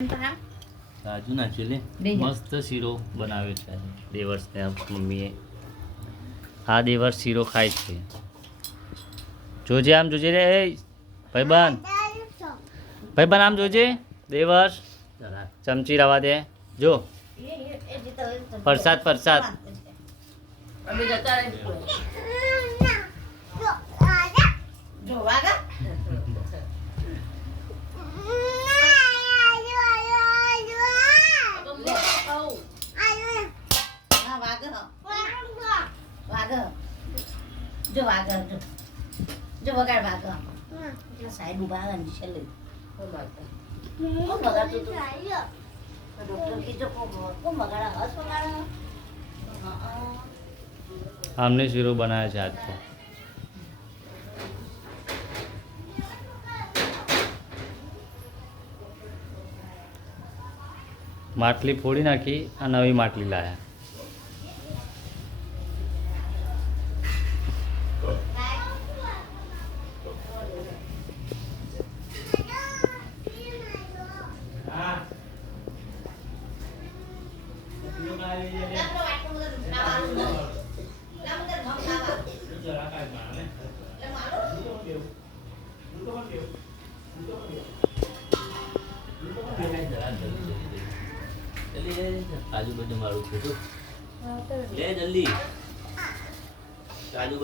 કાજુ નાખ્યું લે મસ્ત શીરો બનાવ્યો છે દેવર્ષને મમ્મીએ. હા દેવર્ષ શીરો ખાય છે. જોજે આમ જોજે રે ભાઈબંધ આમ જોજે. દેવર્ષ ચમચી રવા દે. જો પ્રસાદ પ્રસાદ. જો વાગર જો વગાડ વાગર સાહેબ ઉભા છે છેલ્લે ડોક્ટર કીધું કોણ વગાડા હસ વગાડા. આમને શીરો બનાવ્યો છે આજ તો. માટલી ફોડી નાખી આ નવી માટલી લાયા. કાજુ બધું મારું ખોટું લે જલ્દી કાજુ બધું